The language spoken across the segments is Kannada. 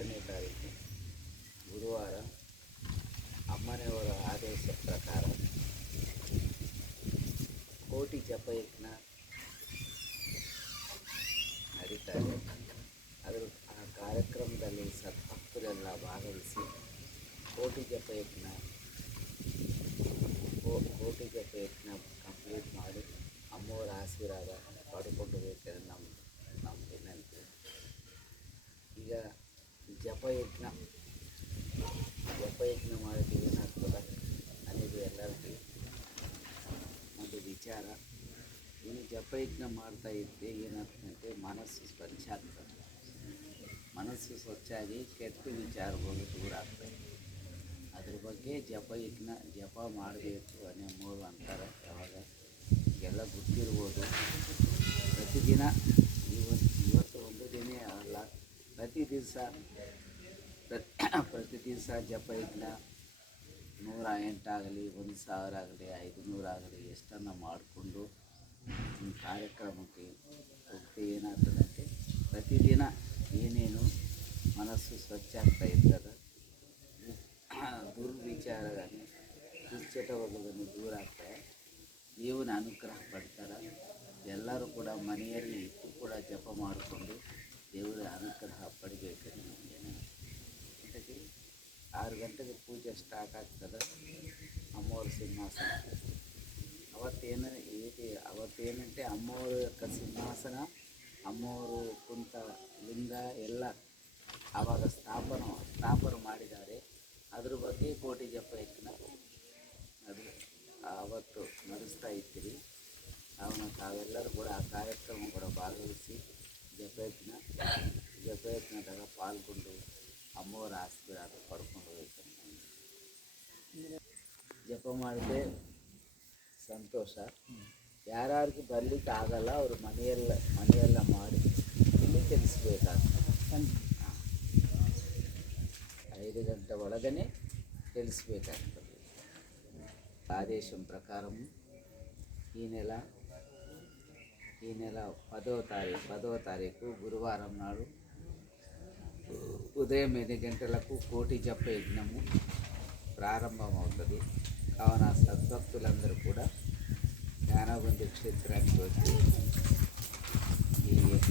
10ನೇ ತಾರೀಕು ಗುರುವಾರ ಅಮ್ಮನವರ ಆದೇಶ ಪ್ರಕಾರ ಕೋಟಿ ಜಪಯಜ್ಞ ನಡೀತಾ ಇದೆ. ಅದರ ಆ ಕಾರ್ಯಕ್ರಮದಲ್ಲಿ ಸದ್ಭಕ್ತರೆಲ್ಲ ಭಾಗವಹಿಸಿ ಕೋಟಿ ಜಪಯಜ್ಞ ಕಂಪ್ಲೀಟ್ ಮಾಡಿ ಅಮ್ಮವರ ಆಶೀರ್ವಾದ ಪಡ್ಕೊಂಡು ಬೇಕೆಂದು ನಮ್ಮ ವಿನಂತಿ. ಈಗ ಜಪಯಜ್ಞ ಮಾಡಿದ್ರೆ ಏನಾಗ್ತದೆ ಅನ್ನೋದು ಎಲ್ಲರಿಗೂ ಒಂದು ವಿಚಾರ. ಇನ್ನು ಜಪಯಜ್ಞ ಮಾಡ್ತಾ ಇದ್ದರೆ ಏನಾಗ್ತದೆ, ಮನಸ್ಸು ಸ್ವಚ್ಛ ಆಗ್ತದೆ. ಮನಸ್ಸು ಸ್ವಚ್ಛಾಗಿ ಕೆಟ್ಟ ವಿಚಾರಗಳು ದೂರ ಆಗ್ತದೆ. ಅದ್ರ ಬಗ್ಗೆ ಜಪ ಮಾಡಬೇಕು ಅನ್ನೋ ಮೂರು ಅಂತಾರೆ. ಯಾವಾಗ ಎಲ್ಲ ಗೊತ್ತಿರ್ಬೋದು. ಪ್ರತಿದಿನ ಇವತ್ತು ಒಂದು ದಿನ ಅಲ್ಲ, ಪ್ರತಿ ದಿವಸ ಜಪಯಜ್ಞ 108 ಆಗಲಿ, 1000 ಆಗಲಿ, 500 ಆಗಲಿ ಎಷ್ಟನ್ನು ಮಾಡಿಕೊಂಡು ಕಾರ್ಯಕ್ರಮಕ್ಕೆ ಹೋಗ್ತಾ ಏನಾಗ್ತದಂತೆ, ಪ್ರತಿದಿನ ಏನೇನು ಮನಸ್ಸು ಸ್ವಚ್ಛ ಆಗ್ತಾ ಇರ್ತದೆ. ದುರ್ವಿಚಾರಗಳನ್ನು ದುಶ್ಚಟಗಳನ್ನು ದೂರ ಆಗ್ತವೆ. ದೇವನ ಅನುಗ್ರಹ ಪಡ್ತಾರೆ. ಎಲ್ಲರೂ ಕೂಡ ಮನೆಯಲ್ಲಿ ಇಟ್ಟು ಕೂಡ ಜಪ ಮಾಡಿಕೊಂಡು ದೇವರ ಅನುಗ್ರಹ ಪಡಿಬೇಕು. ಜೊತೆಗೆ 6 ಗಂಟೆಗೆ ಪೂಜೆ ಸ್ಟಾರ್ಟ್ ಆಗ್ತದೆ. ಅಮ್ಮವ್ರ ಸಿಂಹಾಸನ ಅವತ್ತೇನಂటే ಅಮ್ಮವ್ರ ಸಿಂಹಾಸನ, ಅಮ್ಮವರು ಕುಂತ ಲಿಂಗ ಎಲ್ಲ ಆವಾಗ ಸ್ಥಾಪನೆ ಮಾಡಿದ್ದಾರೆ. ಅದ್ರ ಬಗ್ಗೆ ಕೋಟಿ ಜಪಯಜ್ಞ ಅದು ಅವತ್ತು ನಡೆಸ್ತಾ ಇದ್ದೀರಿ. ತಾವೆಲ್ಲರೂ ಕೂಡ ಆ ಕಾರ್ಯಕ್ರಮ ಕೂಡ ಭಾಗವಹಿಸಿ ಜಪಯಜ್ಞದಾಗ ಪಾಲ್ಗೊಂಡು ಅಮ್ಮವರ ಆಶೀರ್ವಾದ ಪಡ್ಕೊಂಡು ಹೋಗ್ಬೇಕು. ಜಪ ಮಾಡಿದ್ರೆ ಸಂತೋಷ. ಯಾರ್ಯಾರಿಗೆ ಬರಲಿಕ್ಕೆ ಆಗಲ್ಲ ಅವರು ಮನೆಯೆಲ್ಲ ಮಾಡಿ ಇಲ್ಲಿ ತಿಳಿಸ್ಬೇಕಾಗ್ತದೆ. 5 ಗಂಟೆ ಒಳಗನೆ ತಿಳಿಸ್ಬೇಕಾಗ್ತದೆ. ಆದೇಶం ప్రకారం ఈ నెల 10వ తారీఖు గురువారం నాడు ఉదయం 8 గంటలకు కోటి జప యజ్ఞము ప్రారంభమవుతుంది. కావున సద్భక్తులందరూ కూడా జ్ఞానగుండి క్షేత్రానికి వచ్చి ఈ యొక్క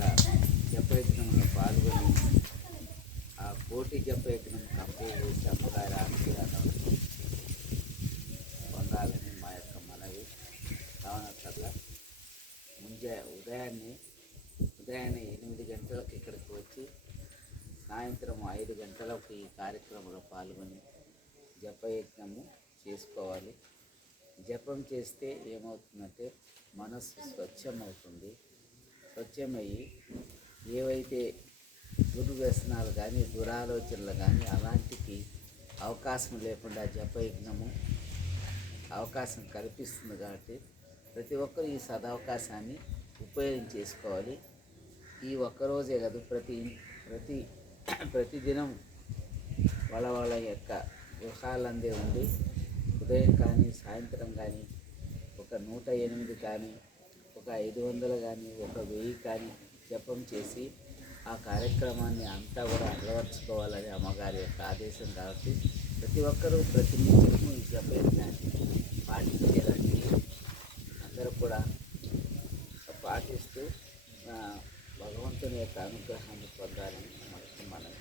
జపయజ్ఞంలో పాల్గొని ఆ కోటి జపయజ్ఞం కంప్లీట్ చేసి అమ్మగారి ఆశీర్వాదం పొందాలని మా యొక్క మనవి. కావున కల్లా ఉదయాన్నే 8 గంటలకు ఇక్కడికి వచ్చి సాయంత్రం 5 గంటలకు ఈ కార్యక్రమంలో పాల్గొని జపయజ్ఞము చేసుకోవాలి. జపం చేస్తే ఏమవుతుందంటే మనస్సు స్వచ్ఛమవుతుంది. స్వచ్ఛమయ్యి ఏవైతే దుర్వ్యసనాలు కానీ, దురాలోచనలు కానీ అలాంటికి అవకాశం లేకుండా జపయజ్ఞము అవకాశం కల్పిస్తుంది. కాబట్టి ప్రతి ఒక్కరు ఈ సదవకాశాన్ని ఉపయోగించేసుకోవాలి. ఈ ఒక్కరోజే కాదు, ప్రతిదినం వాళ్ళ యొక్క గృహాలందే ఉండి ఉదయం కానీ, సాయంత్రం కానీ, ఒక 108 కానీ, ఒక 500 కానీ, ఒక 1000 కానీ జపం చేసి ఆ కార్యక్రమాన్ని అంతా కూడా అలవర్చుకోవాలని అమ్మగారి యొక్క ఆదేశం. కాబట్టి ప్రతి ఒక్కరూ ప్రతినిత్యము ఈ జపయజ్ఞాన్ని పాటించేదానికి అందరూ కూడా పాటిస్తూ భగవంతుని యొక్క అనుగ్రహాన్ని పొందాలని మనకు